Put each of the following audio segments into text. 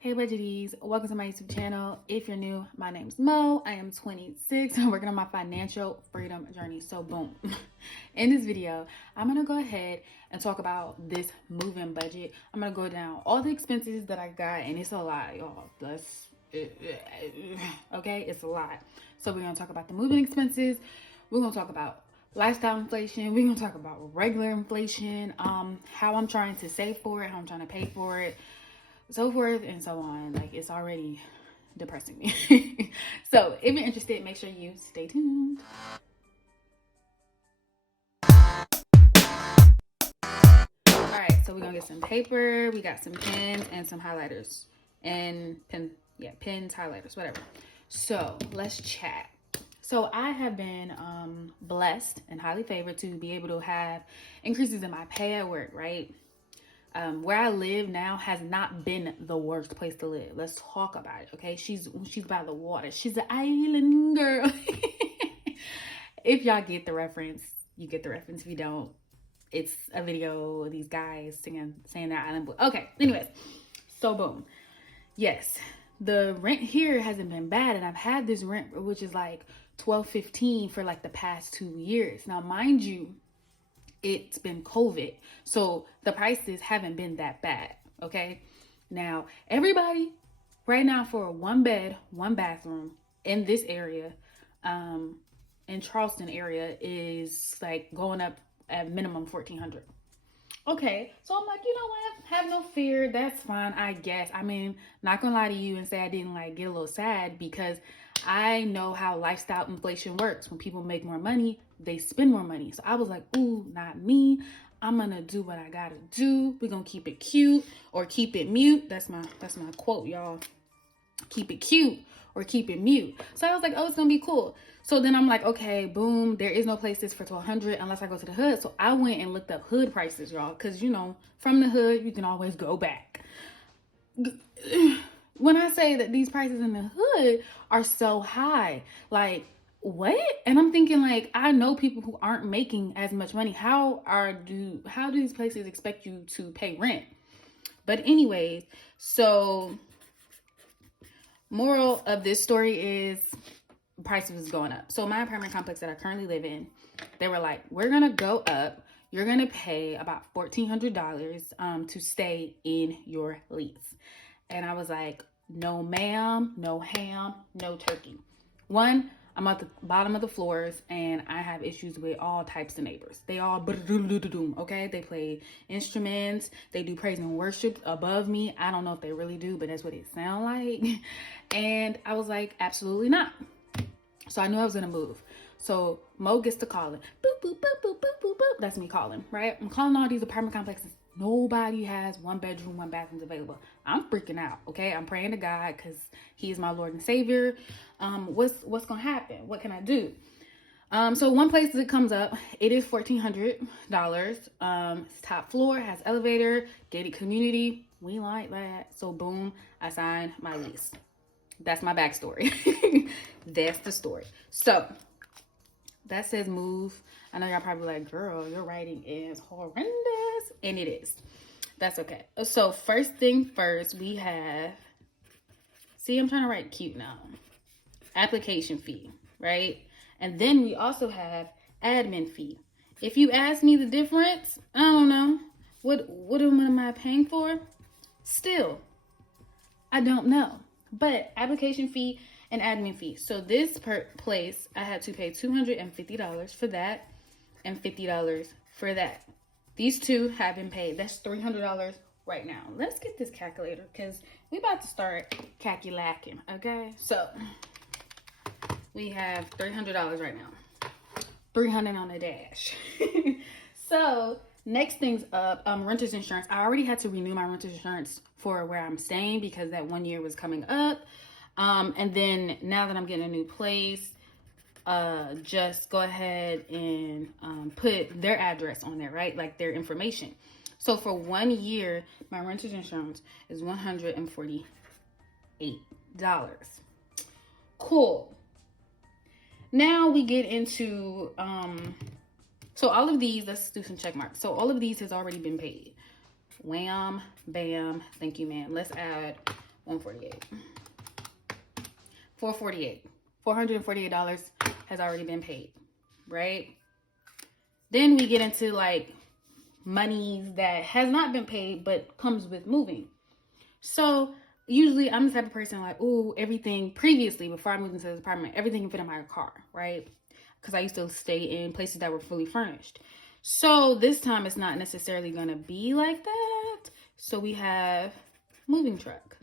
Hey budgeties, welcome to my YouTube channel. If you're new, my name's Mo. I am 26. I'm working on my financial freedom journey. So boom. In this video, I'm gonna go ahead and talk about this move-in budget. I'm gonna go down all the expenses that I got, and it's a lot, y'all. Okay, it's a lot. So we're gonna talk about the move-in expenses. We're gonna talk about lifestyle inflation. We're gonna talk about regular inflation, how I'm trying to save for it, how I'm trying to pay for it, so forth and so on. Like, it's already depressing me. So if you're interested, make sure you stay tuned. All right, so we're gonna get some paper. We got some pens and some highlighters and pens, highlighters, whatever. So let's chat. So I have been blessed and highly favored to be able to have increases in my pay at work, right? Where I live now has not been the worst place to live. Let's talk about it, okay? She's by the water. She's an island girl. If y'all get the reference, you get the reference. If you don't, it's a video of these guys saying that island. Okay, anyways, so boom. Yes, the rent here hasn't been bad, and I've had this rent which is like $12.15 for like the past 2 years. Now, mind you, it's been COVID, so the prices haven't been that bad. Okay, now everybody right now for a 1 bed, 1 bathroom in this area, in Charleston area, is like going up at minimum $1,400. Okay, so I'm like, you know what? Have no fear. That's fine, I guess. I mean, not gonna lie to you and say I didn't like get a little sad, because I know how lifestyle inflation works. When people make more money, they spend more money. So I was like, ooh, not me. I'm gonna do what I gotta do. We're gonna keep it cute or keep it mute. That's my quote, y'all. Keep it cute or keep it mute. So I was like, oh, it's gonna be cool. So then I'm like, okay, boom, there is no places for $1,200 unless I go to the hood. So I went and looked up hood prices, y'all, because you know, from the hood you can always go back. When I say that these prices in the hood are so high, like, what? And I'm thinking, like, I know people who aren't making as much money. How do these places expect you to pay rent? But anyways, so moral of this story is prices is going up. So my apartment complex that I currently live in, they were like, we're gonna go up. You're gonna pay about $1,400 to stay in your lease. And I was like, no ma'am, no ham, no turkey. One, I'm at the bottom of the floors, and I have issues with all types of neighbors. They all okay? They play instruments. They do praise and worship above me. I don't know if they really do, but that's what it sounds like. And I was like, absolutely not. So I knew I was gonna move. So Mo gets to calling. Boop, boop, boop, boop, boop, boop, boop. That's me calling, right? I'm calling all these apartment complexes. Nobody has 1 bedroom, 1 bathroom available. I'm freaking out, okay? I'm praying to God because He is my Lord and Savior. What's gonna happen? What can I do? So one place that comes up, it is $1,400. It's top floor, has elevator, gated community. We like that. So boom, I signed my lease. That's my backstory. That's the story. So that says move. I know y'all probably like, girl, your writing is horrendous. And it is. That's okay. So first thing first, we have, see, I'm trying to write cute now. Application fee, right? And then we also have admin fee. If you ask me the difference, I don't know. What am I paying for? Still, I don't know. But application fee and admin fee. So this place, I had to pay $250 for that and $50 for that. These two have been paid. That's $300 right now. Let's get this calculator because we about to start calculating, okay? So we have $300 right now. 300 on the dash. So next thing's up, renter's insurance. I already had to renew my renter's insurance for where I'm staying because that 1 year was coming up. And then now that I'm getting a new place, just go ahead and put their address on there, right? Like their information. So for 1 year, my renter's insurance is $148. Cool. Now we get into, so all of these, let's do some check marks. So all of these has already been paid. Wham, bam, thank you, ma'am. Let's add 148. $448 has already been paid, right? Then we get into like monies that has not been paid but comes with moving. So usually I'm the type of person like, oh, everything previously, before I moved into this apartment, everything can fit in my car, right? Because I used to stay in places that were fully furnished. So this time it's not necessarily going to be like that. So we have moving truck.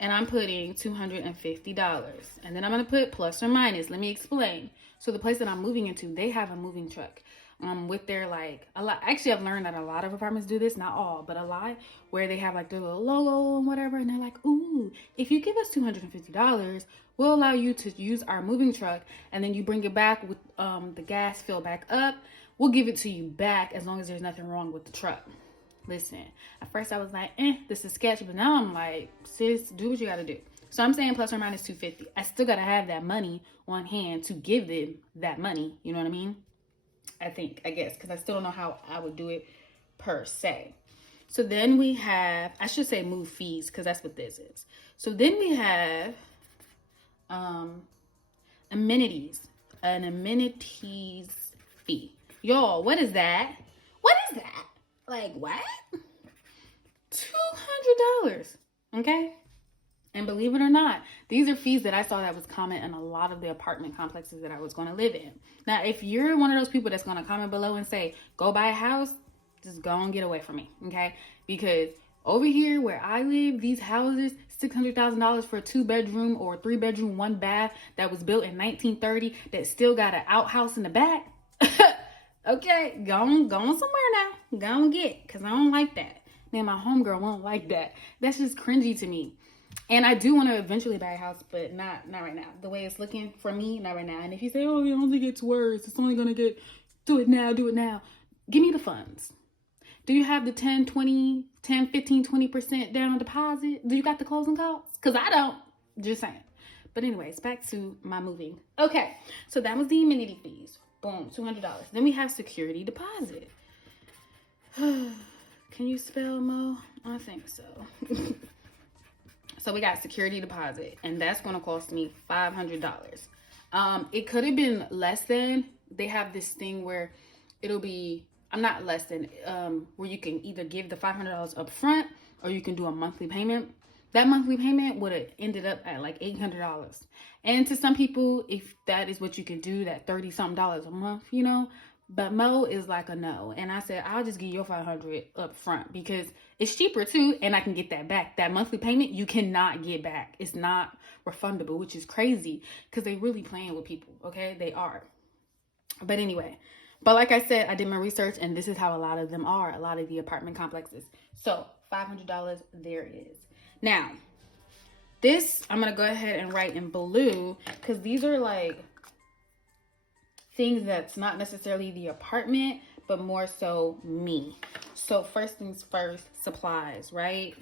And I'm putting $250. And then I'm going to put plus or minus. Let me explain. So the place that I'm moving into, they have a moving truck. With their like a lot. Actually, I've learned that a lot of apartments do this, not all, but a lot, where they have like their little logo and whatever, and they're like, ooh, if you give us $250, we'll allow you to use our moving truck, and then you bring it back with the gas filled back up. We'll give it to you back as long as there's nothing wrong with the truck. Listen, at first I was like, this is sketchy, but now I'm like, sis, do what you gotta do. So I'm saying plus or minus $250. I still gotta have that money on hand to give them that money. You know what I mean? I guess, because I still don't know how I would do it per se. So then we have, I should say move fees, because that's what this is. So then we have amenities, an amenities fee. Y'all, what is that? What is that? Like, what? $200, okay? And believe it or not, these are fees that I saw that was common in a lot of the apartment complexes that I was going to live in. Now, if you're one of those people that's going to comment below and say, go buy a house, just go and get away from me, okay? Because over here where I live, these houses, $600,000 for a 2-bedroom or 3-bedroom, 1 bath that was built in 1930 that still got an outhouse in the back. Okay, go on somewhere now. Go and get, because I don't like that. Man, my homegirl won't like that. That's just cringy to me. And I do want to eventually buy a house, but not right now. The way it's looking for me, not right now. And if you say, oh, it only gets worse, it's only going to get, do it now. Give me the funds. Do you have the 10, 15, 20% down deposit? Do you got the closing costs? Because I don't. Just saying. But anyways, back to my moving. Okay, so that was the amenity fees. Boom, $200. Then we have security deposit. Can you spell Mo? I think so. So we got security deposit, and that's going to cost me $500. It could have been less than. They have this thing where it'll be, I'm not less than, where you can either give the $500 up front or you can do a monthly payment. That monthly payment would have ended up at like $800. And to some people, if that is what you can do, that $30-something a month, you know. But Mo is like a no. And I said, I'll just give you your $500 up front because it's cheaper too. And I can get that back. That monthly payment, you cannot get back. It's not refundable, which is crazy because they really playing with people. Okay, they are. But anyway, but like I said, I did my research and this is how a lot of them are. A lot of the apartment complexes. So $500, there it is. Now, this I'm going to go ahead and write in blue because these are like things that's not necessarily the apartment, but more so me. So first things first, supplies, right?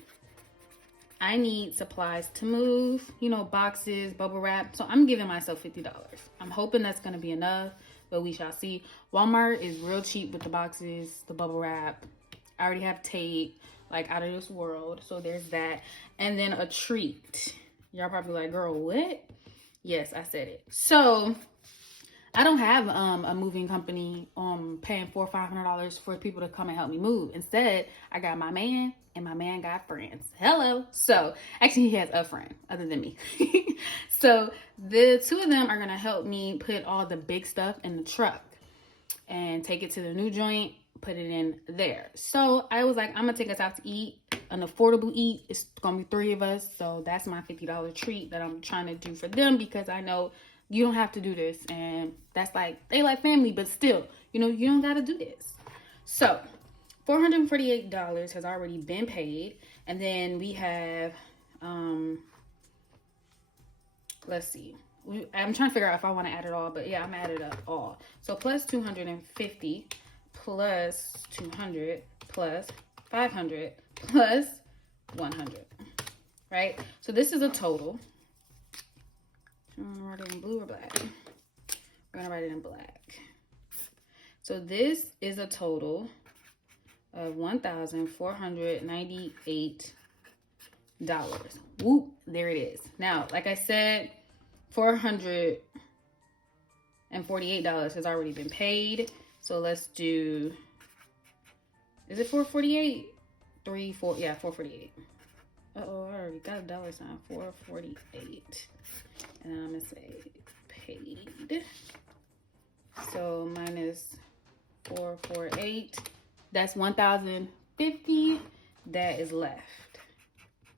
I need supplies to move, you know, boxes, bubble wrap. So I'm giving myself $50. I'm hoping that's going to be enough, but we shall see. Walmart is real cheap with the boxes, the bubble wrap. I already have tape, like out of this world. So there's that. And then a treat. Y'all probably like, girl, what? Yes, I said it. So I don't have a moving company paying $400 or $500 for people to come and help me move. Instead, I got my man, and my man got friends. Hello. So actually, he has a friend other than me. So the two of them are gonna help me put all the big stuff in the truck and take it to the new joint, put it in there. So I was like, I'm gonna take us out to eat, an affordable eat. It's gonna be 3 of us, so that's my $50 treat that I'm trying to do for them because I know you don't have to do this, and that's like, they like family, but still, you know, you don't got to do this. So $448 has already been paid, and then we have, let's see, I'm trying to figure out if I want to add it all, but yeah, I'm added up all. So plus 250 plus 200 plus 500 plus 100, right? So this is a total. I'm gonna write it in blue or black. We're gonna write it in black. So this is a total of $1,498.94. Whoop, there it is. Now, like I said, $448 has already been paid. So let's do, is it 448? 4, yeah, 448. Uh-oh, I already got a dollar sign, 448. And I'm gonna say paid. So minus 448, that's $1,050 that is left.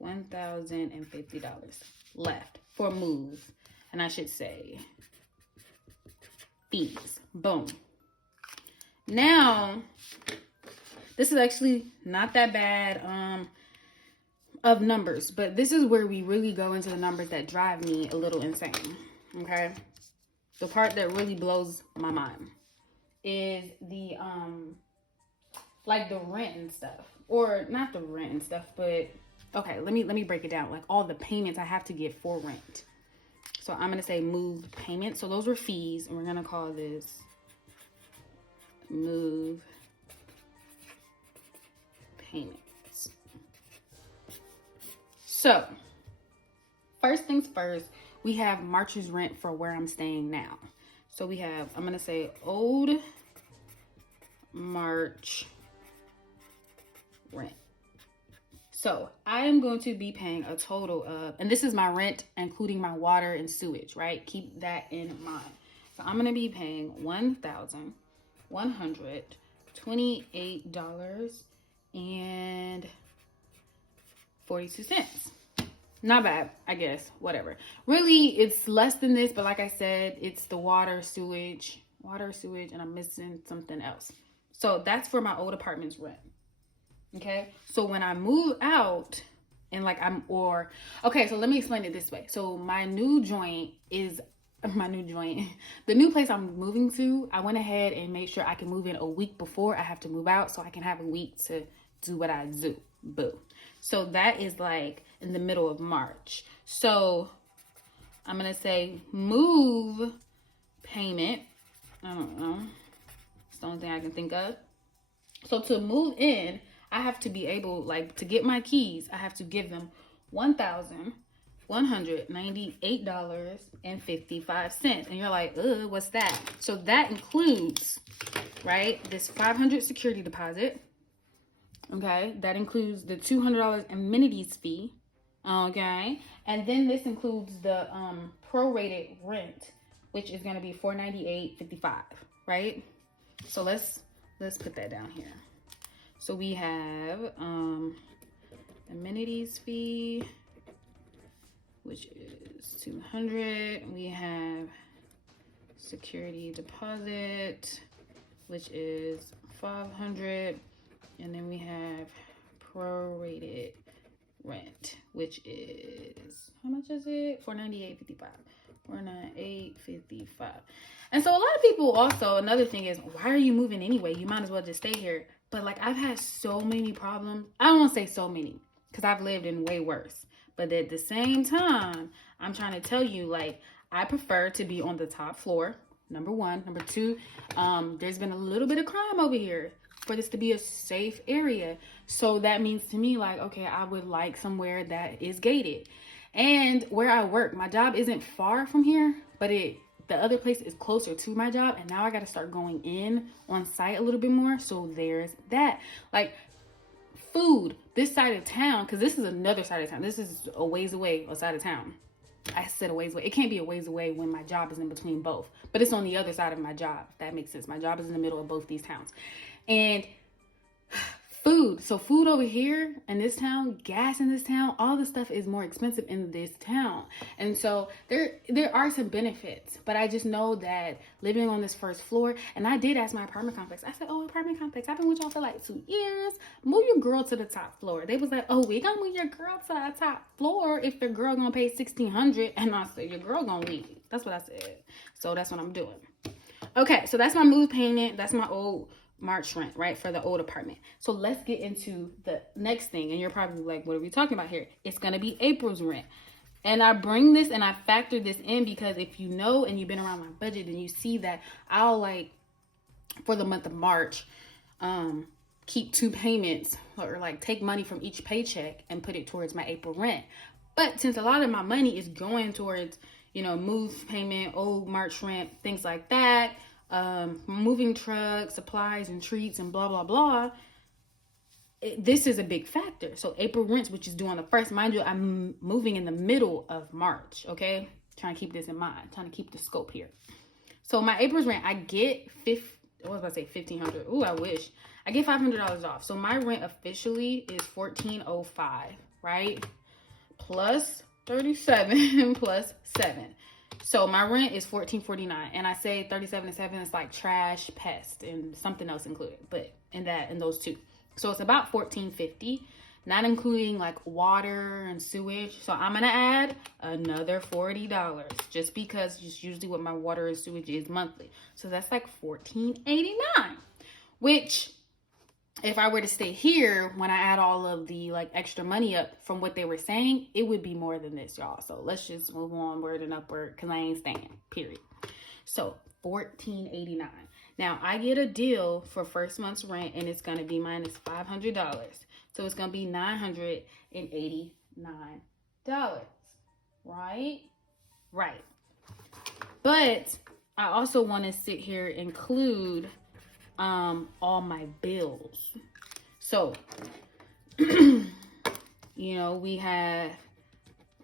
$1,050 left for move. And I should say fees. Boom. Now, this is actually not that bad of numbers, but this is where we really go into the numbers that drive me a little insane. Okay? The part that really blows my mind is the like the rent and stuff. Or not the rent and stuff, but okay, let me break it down. Like all the payments I have to get for rent. So I'm going to say move payment. So those were fees, and we're going to call this move payments. So first things first, we have March's rent for where I'm staying now. So we have, I'm going to say old March rent. So I am going to be paying a total of, and this is my rent, including my water and sewage, right? Keep that in mind. So I'm going to be paying $1,128.42. Not bad, I guess, whatever. Really, it's less than this, but like I said, it's the water, sewage, and I'm missing something else. So that's for my old apartment's rent. Okay, so when I move out and like okay, so let me explain it this way. So the new place I'm moving to, I went ahead and made sure I can move in a week before I have to move out so I can have a week to do what I do. Boo. So that is like in the middle of March. So I'm going to say move payment. I don't know. It's the only thing I can think of. So to move in, I have to be able, like, to get my keys, I have to give them $1,198.55. And you're like, what's that? So that includes, right, this $500 security deposit. Okay, that includes the $200 amenities fee. Okay, and then this includes the prorated rent, which is going to be $498.55, right? So let's put that down here. So we have amenities fee, which is $200. We have security deposit, which is $500. And then we have prorated rent, which is, how much is it? $498.55. $498.55. And so a lot of people also, another thing is, why are you moving anyway? You might as well just stay here. But like, I've had so many problems. I don't want to say so many, because I've lived in way worse. But at the same time, I'm trying to tell you, like, I prefer to be on the top floor, number one. Number two, there's been a little bit of crime over here for this to be a safe area. So that means to me, like, okay, I would like somewhere that is gated. And where I work, my job isn't far from here, but the other place is closer to my job, and now I got to start going in on site a little bit more. So there's that. Like, food, this side of town, because this is another side of town. This is a ways away, a side of town. I said a ways away. It can't be a ways away when my job is in between both. But it's on the other side of my job. That makes sense. My job is in the middle of both these towns. And food. So food over here in this town, gas in this town, all the stuff is more expensive in this town. And so there are some benefits, but I just know that living on this first floor, and I did ask my apartment complex. I said, oh, apartment complex, I've been with y'all for like 2 years. Move your girl to the top floor. They was like, oh, we gonna move your girl to the top floor if your girl gonna pay $1,600. And I said, your girl gonna leave. That's what I said. So that's what I'm doing. Okay, so that's my move payment. That's my old March rent, right, for the old apartment. So let's get into the next thing. And you're probably like, what are we talking about here? It's going to be April's rent. And I bring this and I factor this in because if you know and you've been around my budget, then you see that I'll, like, for the month of March, keep 2 payments or like take money from each paycheck and put it towards my April rent. But since a lot of my money is going towards, you know, move payment, old March rent, things like that, moving trucks, supplies and treats and blah, blah, blah, this is a big factor. So April rent, which is due on the 1st, mind you, I'm moving in the middle of March, okay? Trying to keep this in mind, trying to keep the scope here. So my April's rent, I get $1,500. Ooh, I wish. I get $500 off. So my rent officially is $1,405, right? Plus 37 plus 7. So my rent is $1,449. And I say 37 and 7 is like trash, pest, and something else included. But in those two. So it's about $1,450, not including like water and sewage. So I'm gonna add another $40 just because it's usually what my water and sewage is monthly. So that's like $1,489, which if I were to stay here, when I add all of the like extra money up from what they were saying, it would be more than this, y'all. So let's just move onward and upward because I ain't staying, period. So $1,489. Now I get a deal for first month's rent and it's going to be minus $500. So it's going to be $989. Right? Right. But I also want to sit here and include all my bills. So, you know, we have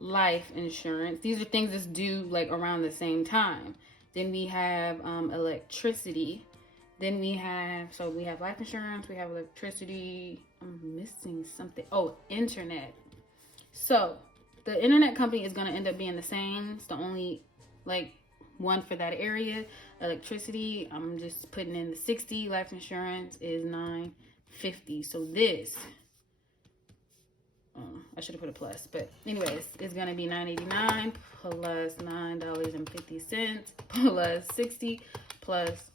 life insurance. These are things that's due like around the same time. Then we have electricity. Then we have life insurance, we have electricity. I'm missing something. Oh, internet. So the internet company is going to end up being the same. It's the only like one for that area. Electricity, I'm just putting in the 60. Life insurance is $950. So this, I should have put a plus, but anyways, it's gonna be $989 plus $9.50 plus 60 plus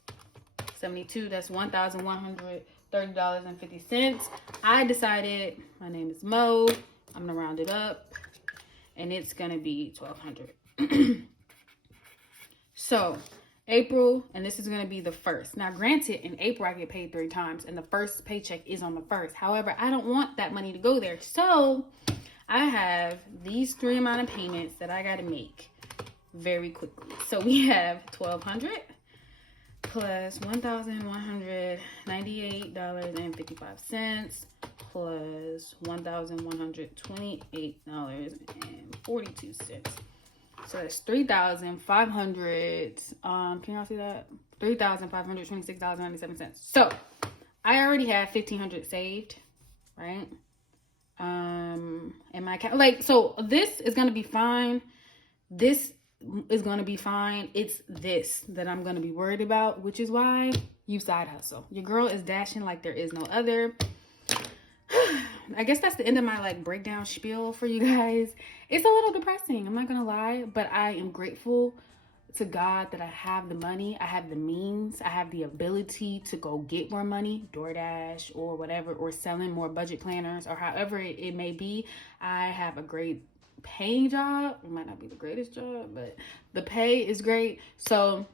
72. That's $1,130.50. I decided, my name is Mo, I'm gonna round it up, and it's gonna be $1,200. So April, and this is going to be the 1st. Now, granted, in April, I get paid 3 times, and the first paycheck is on the 1st. However, I don't want that money to go there. So I have these 3 amount of payments that I got to make very quickly. So we have $1,200 plus $1,198.55 plus $1,128.42. So that's $3,500. Can y'all see that? $3,526.97. So I already have $1,500 saved, right? In my account. Like, so this is gonna be fine. This is gonna be fine. It's this that I'm gonna be worried about, which is why you side hustle. Your girl is dashing like there is no other. I guess that's the end of my like breakdown spiel for you guys. It's a little depressing, I'm not gonna lie, but I am grateful to God that I have the money, I have the means, I have the ability to go get more money, DoorDash or whatever, or selling more budget planners or however it may be. I have a great paying job. It might not be the greatest job, but the pay is great. So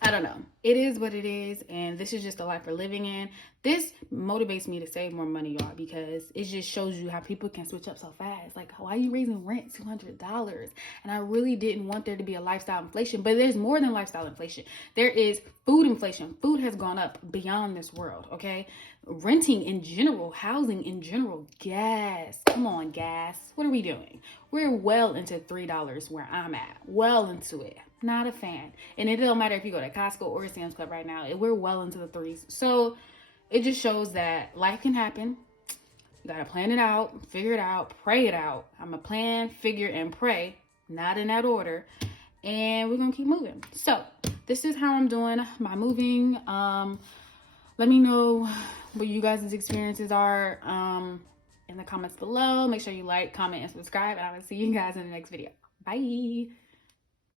I don't know. It is what it is, and this is just the life we're living in. This motivates me to save more money, y'all, because it just shows you how people can switch up so fast. Like, why are you raising rent $200? And I really didn't want there to be a lifestyle inflation, but there's more than lifestyle inflation. There is food inflation. Food has gone up beyond this world, okay? Renting in general, housing in general, gas. Come on, gas. What are we doing? We're well into $3 where I'm at. Well into it. Not a fan. And it don't matter if you go to Costco or Sam's Club right now. We're well into the 3s. So it just shows that life can happen. You got to plan it out, figure it out, pray it out. I'm going to plan, figure, and pray. Not in that order. And we're going to keep moving. So this is how I'm doing my moving. Let me know what you guys' experiences are in the comments below. Make sure you like, comment, and subscribe. And I will see you guys in the next video. Bye.